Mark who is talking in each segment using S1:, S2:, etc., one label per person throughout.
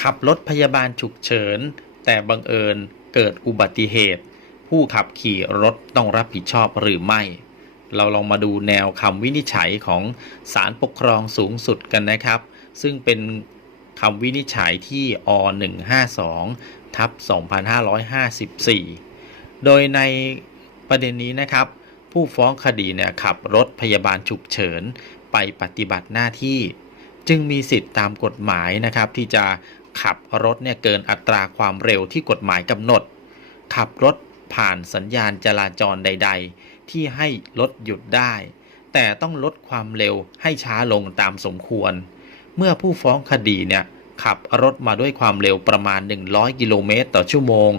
S1: ขับรถพยาบาลฉุกเฉิน แต่บังเอิญเกิดอุบัติเหตุ ผู้ขับขี่รถต้องรับผิดชอบหรือไม่ เราลองมาดูแนวคำวินิจฉัยของศาลปกครองสูงสุดกันนะครับ ซึ่งเป็นคำวินิจฉัยที่อ152ทับ2554 โดยในประเด็นนี้นะครับ ผู้ฟ้องคดีเนี่ยขับรถพยาบาลฉุกเฉินไปปฏิบัติหน้าที่ จึงมีสิทธิ์ตามกฎหมายนะครับที่จะ ขับรถเนี่ยเกินอัตราความเร็วที่กฎหมายกำหนด ขับรถผ่านสัญญาณจราจรใด ๆ ที่ให้รถหยุดได้ แต่ต้องลดความเร็วให้ช้าลงตามสมควร เมื่อผู้ฟ้องคดีเนี่ยขับรถมาด้วยความเร็วประมาณ 100 กิโลเมตรต่อชั่วโมง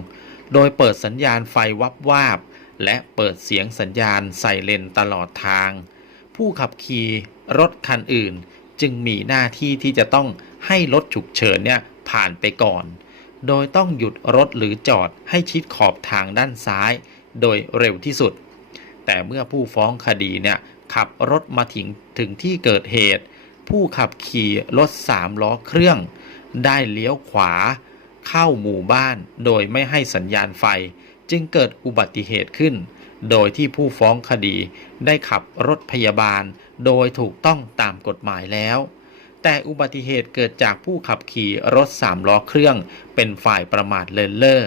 S1: โดยเปิดสัญญาณไฟวับวาบ และเปิดเสียงสัญญาณไซเรนตลอดทาง ผู้ขับขี่รถคันอื่นจึงมีหน้าที่ที่จะต้องให้รถฉุกเฉินเนี่ย ผ่านไปก่อน โดยต้องหยุดรถหรือจอดให้ชิดขอบทางด้านซ้าย โดยเร็วที่สุด แต่เมื่อผู้ฟ้องคดีเนี่ยขับรถมาถึงถึงที่เกิดเหตุ ผู้ขับขี่รถสามล้อเครื่อง ได้เลี้ยวขวา เข้าหมู่บ้านโดยไม่ให้สัญญาณไฟ จึงเกิดอุบัติเหตุขึ้น โดยที่ผู้ฟ้องคดีได้ขับรถพยาบาล โดยถูกต้องตามกฎหมายแล้ว แต่อุบัติเหตุเกิดจากผู้ขับขี่รถสามล้อเครื่อง เป็นฝ่ายประมาทเลินเล่อ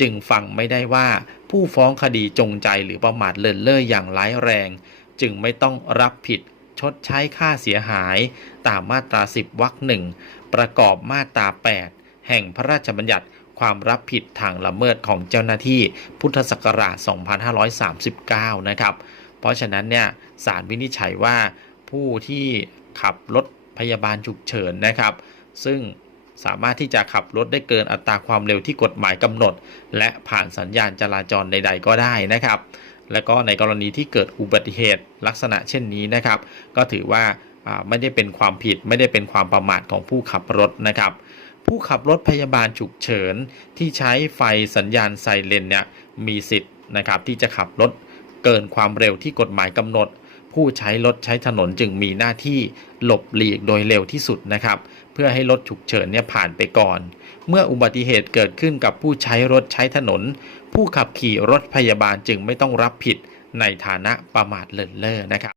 S1: จึงฟังไม่ได้ว่าผู้ฟ้องคดีจงใจหรือประมาทเลินเล่ออย่างร้ายแรง จึงไม่ต้องรับผิดชดใช้ค่าเสียหาย ตามมาตรา 10วรรคหนึ่งประกอบมาตรา 8 แห่งพระราชบัญญัติความรับผิดทางละเมิดของเจ้าหน้าที่พุทธศักราช 2539 นะครับ เพราะฉะนั้นเนี่ยศาลวินิจฉัยว่าผู้ที่ขับรถ พยาบาลฉุกเฉินนะครับ ซึ่งสามารถที่จะขับรถได้เกินอัตราความเร็วที่กฎหมายกำหนด และผ่านสัญญาณจราจรใด ๆ ก็ได้นะครับ และก็ในกรณีที่เกิดอุบัติเหตุลักษณะเช่นนี้นะครับ ก็ถือว่าไม่ได้เป็นความผิดไม่ได้เป็นความประมาทของผู้ขับรถนะครับ ผู้ขับรถพยาบาลฉุกเฉินที่ใช้ไฟสัญญาณไซเรนเนี่ยมีสิทธิ์นะครับที่จะขับรถเกินความเร็วที่กฎหมายกำหนด ผู้ใช้รถใช้ถนนจึงมีหน้าที่หลบหลีกโดยเร็วที่สุดนะครับ เพื่อให้รถฉุกเฉินเนี่ยผ่านไปก่อน เมื่ออุบัติเหตุเกิดขึ้นกับผู้ใช้รถใช้ถนน ผู้ขับขี่รถพยาบาลจึงไม่ต้องรับผิดในฐานะประมาทเลินเล่อนะครับ